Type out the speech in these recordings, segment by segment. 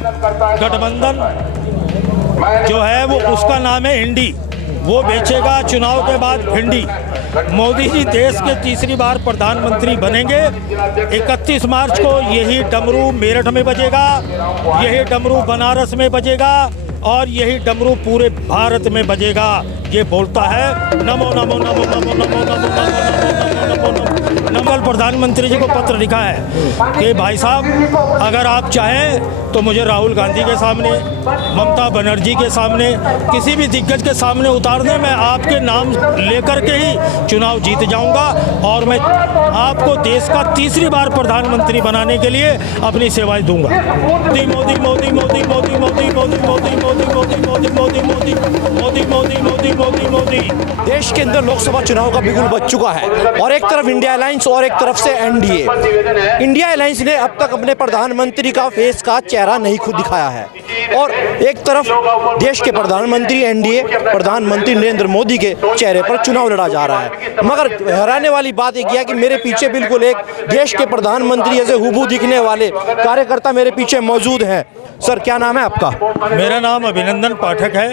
गठबंधन जो है वो उसका नाम है इंडी, वो बेचेगा चुनाव के बाद भिंडी। मोदी जी देश के तीसरी बार प्रधानमंत्री बनेंगे। 31 मार्च को यही डमरू मेरठ में बजेगा, यही डमरू बनारस में बजेगा और यही डमरू पूरे भारत में बजेगा। ये बोलता है नमो नमो नमो नमो नमो नमो नमो नमो नमो नमो। कल प्रधानमंत्री जी को पत्र लिखा है कि भाई साहब अगर आप चाहें तो मुझे राहुल गांधी के सामने, ममता बनर्जी के सामने, किसी भी दिग्गज के सामने उतार दें, मैं आपके नाम लेकर के ही चुनाव जीत जाऊंगा और मैं आपको देश का तीसरी बार प्रधानमंत्री बनाने के लिए अपनी सेवाएं दूंगा। मोदी मोदी मोदी मोदी मोदी मोदी मोदी मोदी मोदी मोदी मोदी मोदी मोदी मोदी मोदी मोदी मोदी मोदी। देश के अंदर लोकसभा चुनाव का बिगुल बज चुका है और एक तरफ इंडिया अलायंस और एक तरफ से एनडीए। इंडिया अलायंस ने अब तक अपने प्रधानमंत्री का फेस का चेहरा नहीं खुद दिखाया है और एक तरफ देश के प्रधानमंत्री एनडीए प्रधानमंत्री नरेंद्र मोदी के चेहरे पर चुनाव लड़ा जा रहा है। मगर हैरानी वाली बात एक यह कि मेरे पीछे बिल्कुल एक देश के प्रधानमंत्री जैसे हुबहू दिखने वाले कार्यकर्ता मेरे पीछे मौजूद हैं। सर क्या नाम है आपका? मेरा नाम अभिनंदन पाठक है,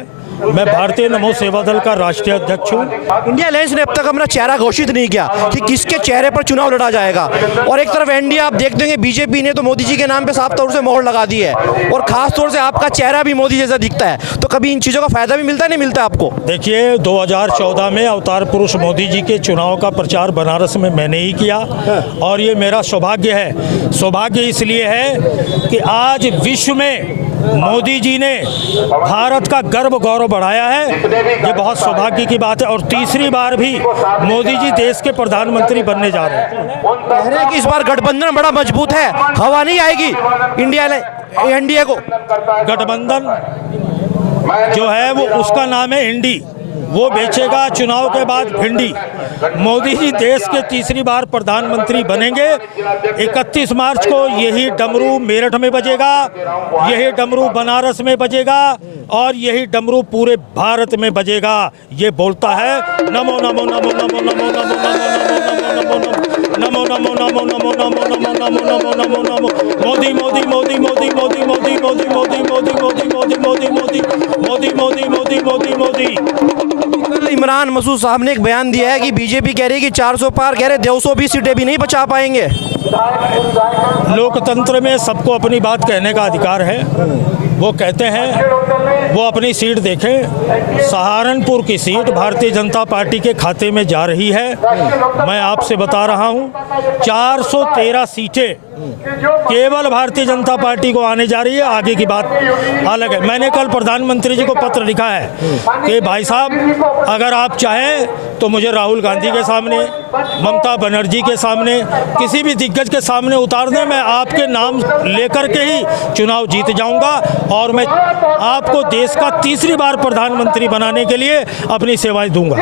मैं भारतीय नमो सेवा दल का राष्ट्रीय अध्यक्ष हूँ। इंडिया अलायंस ने अब तक अपना चेहरा घोषित नहीं किया कि किसके चेहरे पर चुनाव लड़ा जाएगा और एक तरफ एनडीए आप देखते होंगे बीजेपी ने तो मोदी जी के नाम पे साफ तौर से मोहर लगा दी है और खास तौर से आपका चेहरा भी मोदी जैसा दिखता है, तो कभी इन चीज़ों का फायदा भी मिलता है नहीं मिलता आपको? देखिए 2014 में अवतार पुरुष मोदी जी के चुनाव का प्रचार बनारस में मैंने ही किया और ये मेरा सौभाग्य है। सौभाग्य इसलिए है कि आज विश्व में मोदी जी ने भारत का गर्व गौरव बढ़ाया है, ये बहुत सौभाग्य की बात है। और तीसरी बार भी मोदी जी देश के प्रधानमंत्री बनने जा रहे हैं। कह रहे हैं कि इस बार गठबंधन बड़ा मजबूत है, हवा नहीं आएगी इंडिया एनडीए को। गठबंधन जो है वो उसका नाम है इंडी, वो बेचेगा चुनाव के बाद भिंडी। मोदी जी देश के तीसरी बार प्रधानमंत्री बनेंगे। 31 मार्च को यही डमरू मेरठ में बजेगा, यही डमरू बनारस में बजेगा और यही डमरू पूरे भारत में बजेगा। ये बोलता है नमो नमो नमो नमो नमो नमो नमो नमो नमो नमो नमो नमो नमो नमो नमो नमो नमो मोदी मोदी मोदी मोदी मोदी मोदी मोदी मोदी मोदी मोदी मोदी मोदी मोदी मोदी मोदी मोदी मोदी मोदी। इमरान मसूद साहब ने एक बयान दिया है कि बीजेपी कह रही है कि 400 पार, कह रहे 220 सीटें भी नहीं बचा पाएंगे। लोकतंत्र में सबको अपनी बात कहने का अधिकार है, वो कहते हैं, वो अपनी सीट देखें। सहारनपुर की सीट भारतीय जनता पार्टी के खाते में जा रही है। मैं आपसे बता रहा हूं 413 सीटें केवल भारतीय जनता पार्टी को आने जा रही है, आगे की बात अलग है। मैंने कल प्रधानमंत्री जी को पत्र लिखा है कि भाई साहब अगर आप चाहें तो मुझे राहुल गांधी के सामने, ममता बनर्जी के सामने, किसी भी दिग्गज के सामने उतार दें, मैं आपके नाम लेकर के ही चुनाव जीत जाऊंगा और मैं आपको देश का तीसरी बार प्रधानमंत्री बनाने के लिए अपनी सेवाएं दूंगा।